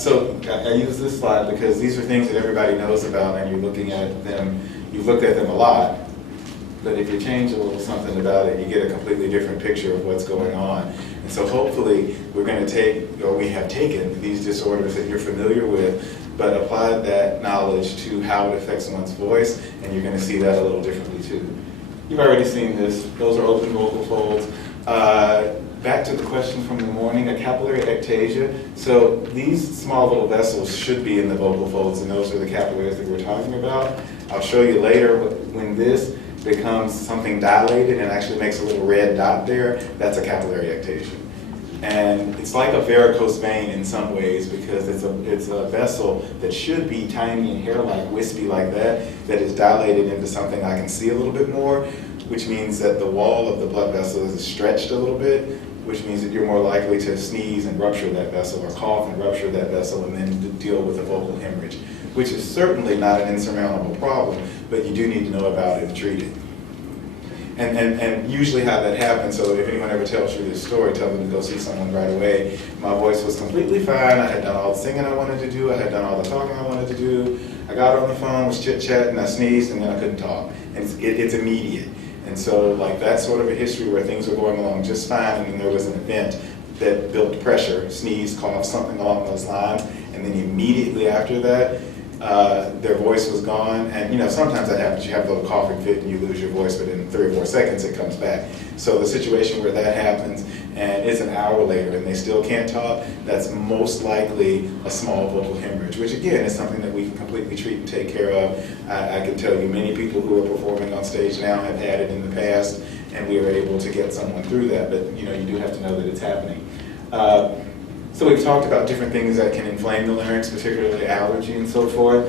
So I use this slide because these are things that everybody knows about, and you're looking at them, you've looked at them a lot, but if you change a little something about it, you get a completely different picture of what's going on. And so hopefully we're going to take, or we have taken, these disorders that you're familiar with, but applied that knowledge to how it affects one's voice, and you're going to see that a little differently too. You've already seen this. Those are open vocal folds. Back to the question from the morning, a capillary ectasia. So these small little vessels should be in the vocal folds, and those are the capillaries that we're talking about. I'll show you later when this becomes something dilated and actually makes a little red dot there, that's a capillary ectasia. And it's like a varicose vein in some ways because it's a vessel that should be tiny and hair-like, wispy like that is dilated into something I can see a little bit more, which means that the wall of the blood vessel is stretched a little bit, which means that you're more likely to sneeze and rupture that vessel or cough and rupture that vessel and then deal with a vocal hemorrhage, which is certainly not an insurmountable problem, but you do need to know about it and treat it. And usually how that happens, so if anyone ever tells you this story, tell them to go see someone right away. My voice was completely fine. I had done all the singing I wanted to do. I had done all the talking I wanted to do. I got on the phone, was chit-chatting, I sneezed, and then I couldn't talk. And it's immediate. And so like that's sort of a history where things are going along just fine, and then there was an event that built pressure, sneeze, cough, something along those lines, and then immediately after that, their voice was gone. And you know, sometimes that happens, you have a little coughing fit and you lose your voice, but in 3 or 4 seconds it comes back. So the situation where that happens and it's an hour later and they still can't talk, that's most likely a small vocal hemorrhage, which again is something that we can completely treat and take care of. I can tell you many people who are performing on stage now have had it in the past, and we were able to get someone through that, but you know, you do have to know that it's happening. So we've talked about different things that can inflame the larynx, particularly allergy and so forth.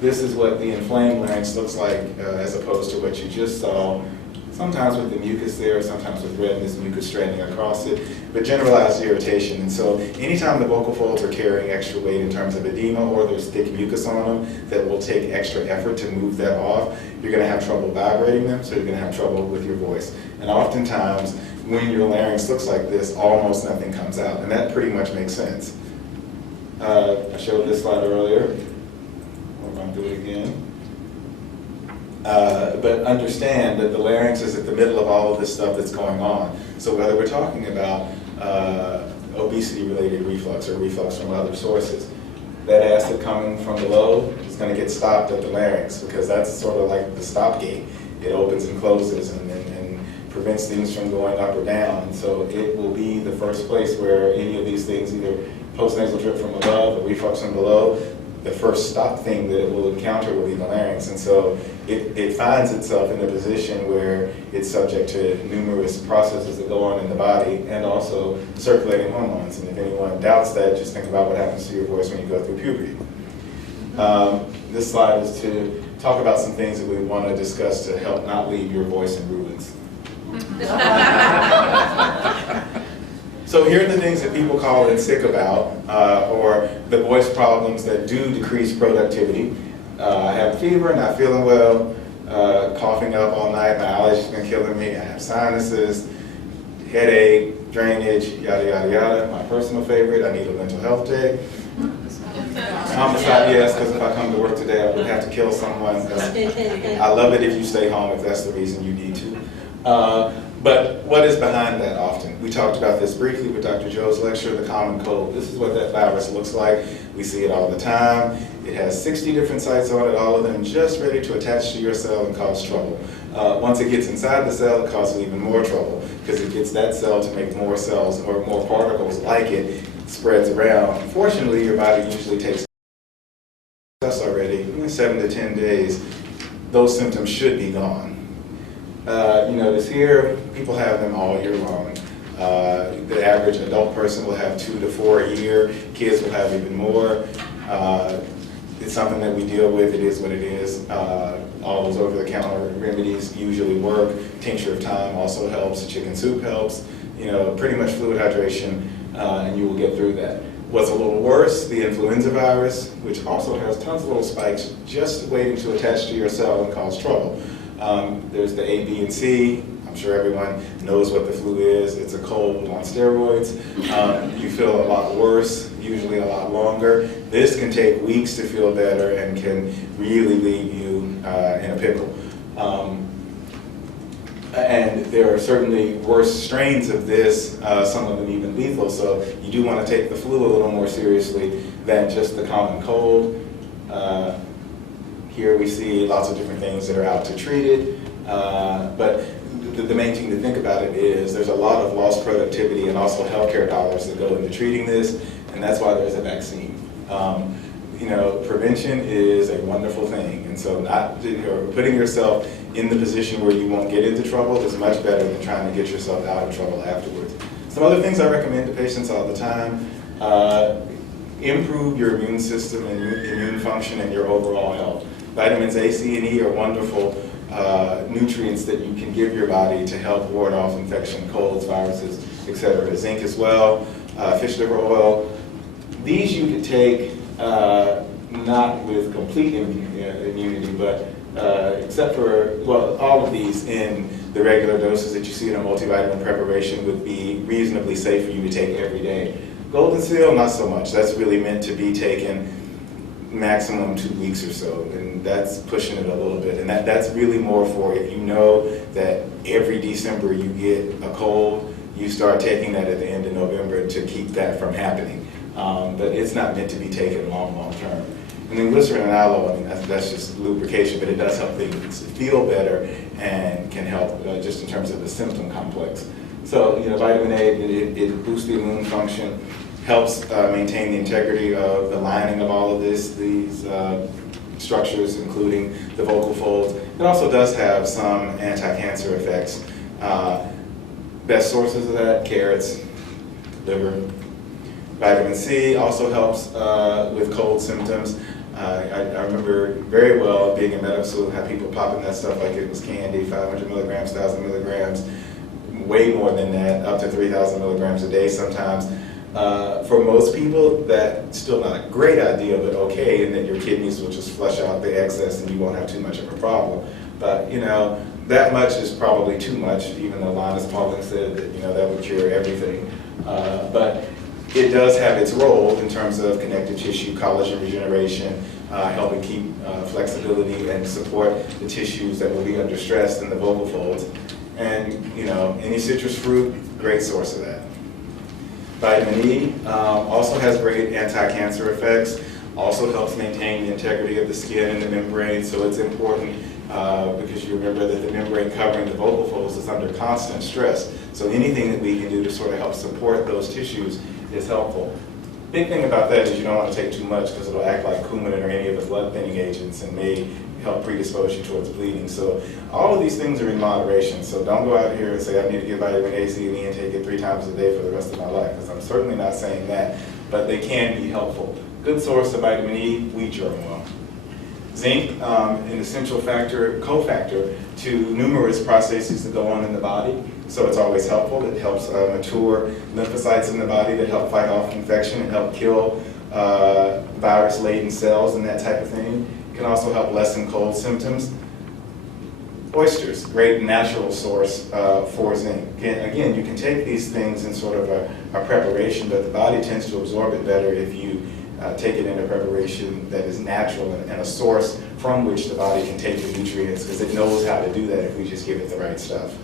This is what the inflamed larynx looks like as opposed to what you just saw. Sometimes with the mucus there, sometimes with redness, mucus stranding across it, but generalized irritation. And so anytime the vocal folds are carrying extra weight in terms of edema or there's thick mucus on them that will take extra effort to move that off, you're going to have trouble vibrating them, so you're going to have trouble with your voice. And oftentimes, when your larynx looks like this, almost nothing comes out, and that pretty much makes sense. I showed this slide earlier. We'll run through it again. But understand that the larynx is at the middle of all of this stuff that's going on. So whether we're talking about obesity-related reflux or reflux from other sources, that acid coming from below is going to get stopped at the larynx because that's sort of like the stop gate. It opens and closes and prevents things from going up or down. And so it will be the first place where any of these things, either postnasal drip from above or reflux from below, the first stop thing that it will encounter will be the larynx. And so it finds itself in a position where it's subject to numerous processes that go on in the body and also circulating hormones. And if anyone doubts that, just think about what happens to your voice when you go through puberty. This slide is to talk about some things that we want to discuss to help not leave your voice in ruins. So here are the things that people call in sick about, or the voice problems that do decrease productivity. I have a fever, not feeling well, coughing up all night, my allergies been killing me, I have sinuses, headache, drainage, yada, yada, yada. My personal favorite, I need a mental health day. Homicide, yes, because if I come to work today, I would have to kill someone. I love it if you stay home if that's the reason you need to. But what is behind that often? We talked about this briefly with Dr. Joe's lecture, the common cold. This is what that virus looks like. We see it all the time. It has 60 different sites on it, all of them just ready to attach to your cell and cause trouble. Once it gets inside the cell, it causes even more trouble because it gets that cell to make more cells or more particles like it, spreads around. Fortunately, your body usually takes us already, 7 to 10 days. Those symptoms should be gone. You notice here, people have them all year long. The average adult person will have 2 to 4 a year. Kids will have even more. It's something that we deal with. It is what it is. All those over-the-counter remedies usually work. Tincture of thyme also helps. Chicken soup helps. You know, pretty much fluid hydration, and you will get through that. What's a little worse, the influenza virus, which also has tons of little spikes just waiting to attach to your cell and cause trouble. There's the A, B, and C. I'm sure everyone knows what the flu is. It's a cold on steroids. You feel a lot worse. usually a lot longer. This can take weeks to feel better and can really leave you in a pickle. And there are certainly worse strains of this, some of them even lethal, so you do want to take the flu a little more seriously than just the common cold. Here we see lots of different things that are out to treat it, but the main thing to think about it is there's a lot of lost productivity and also healthcare dollars that go into treating this, and that's why there's a vaccine. You know, prevention is a wonderful thing, and so putting yourself in the position where you won't get into trouble is much better than trying to get yourself out of trouble afterwards. Some other things I recommend to patients all the time: improve your immune system and immune function and your overall health. Vitamins A, C, and E are wonderful nutrients that you can give your body to help ward off infection, colds, viruses, etc. Zinc as well, fish liver oil. These you could take not with complete immunity, but except for, well, all of these in the regular doses that you see in a multivitamin preparation would be reasonably safe for you to take every day. Golden seal, not so much. That's really meant to be taken maximum 2 weeks or so, and that's pushing it a little bit. And that's really more for if you know that every December you get a cold, you start taking that at the end of November to keep that from happening. But it's not meant to be taken long term. And then glycerin and aloe, I mean, that's just lubrication, but it does help things feel better and can help just in terms of the symptom complex. So, you know, vitamin A, it boosts the immune function, helps maintain the integrity of the lining of all of these structures, including the vocal folds. It also does have some anti-cancer effects. Best sources of that: carrots, liver. Vitamin C also helps with cold symptoms. I remember very well being in medical school, had people popping that stuff like it was candy, 500 milligrams, 1,000 milligrams, way more than that, up to 3,000 milligrams a day sometimes. For most people, that's still not a great idea, but okay, and then your kidneys will just flush out the excess and you won't have too much of a problem. But, you know, that much is probably too much, even though Linus Pauling said that, you know, that would cure everything. But it does have its role in terms of connective tissue, collagen regeneration, helping keep flexibility and support the tissues that will be under stress in the vocal folds. And, you know, any citrus fruit, great source of that. Vitamin E also has great anti-cancer effects, also helps maintain the integrity of the skin and the membrane, so it's important because you remember that the membrane covering the vocal folds is under constant stress. So anything that we can do to sort of help support those tissues is helpful. Big thing about that is you don't want to take too much because it'll act like Coumadin or any of the blood thinning agents and may help predispose you towards bleeding. So all of these things are in moderation. So don't go out here and say I need to get vitamin A, C, and E and take it 3 times a day for the rest of my life, because I'm certainly not saying that, but they can be helpful. Good source of vitamin E, wheat germ oil. Zinc, an essential factor, cofactor to numerous processes that go on in the body. So it's always helpful. It helps mature lymphocytes in the body that help fight off infection and help kill virus-laden cells and that type of thing. It can also help lessen cold symptoms. Oysters, great natural source for zinc. Again, you can take these things in sort of a preparation, but the body tends to absorb it better if you take it in a preparation that is natural and a source from which the body can take the nutrients, because it knows how to do that if we just give it the right stuff.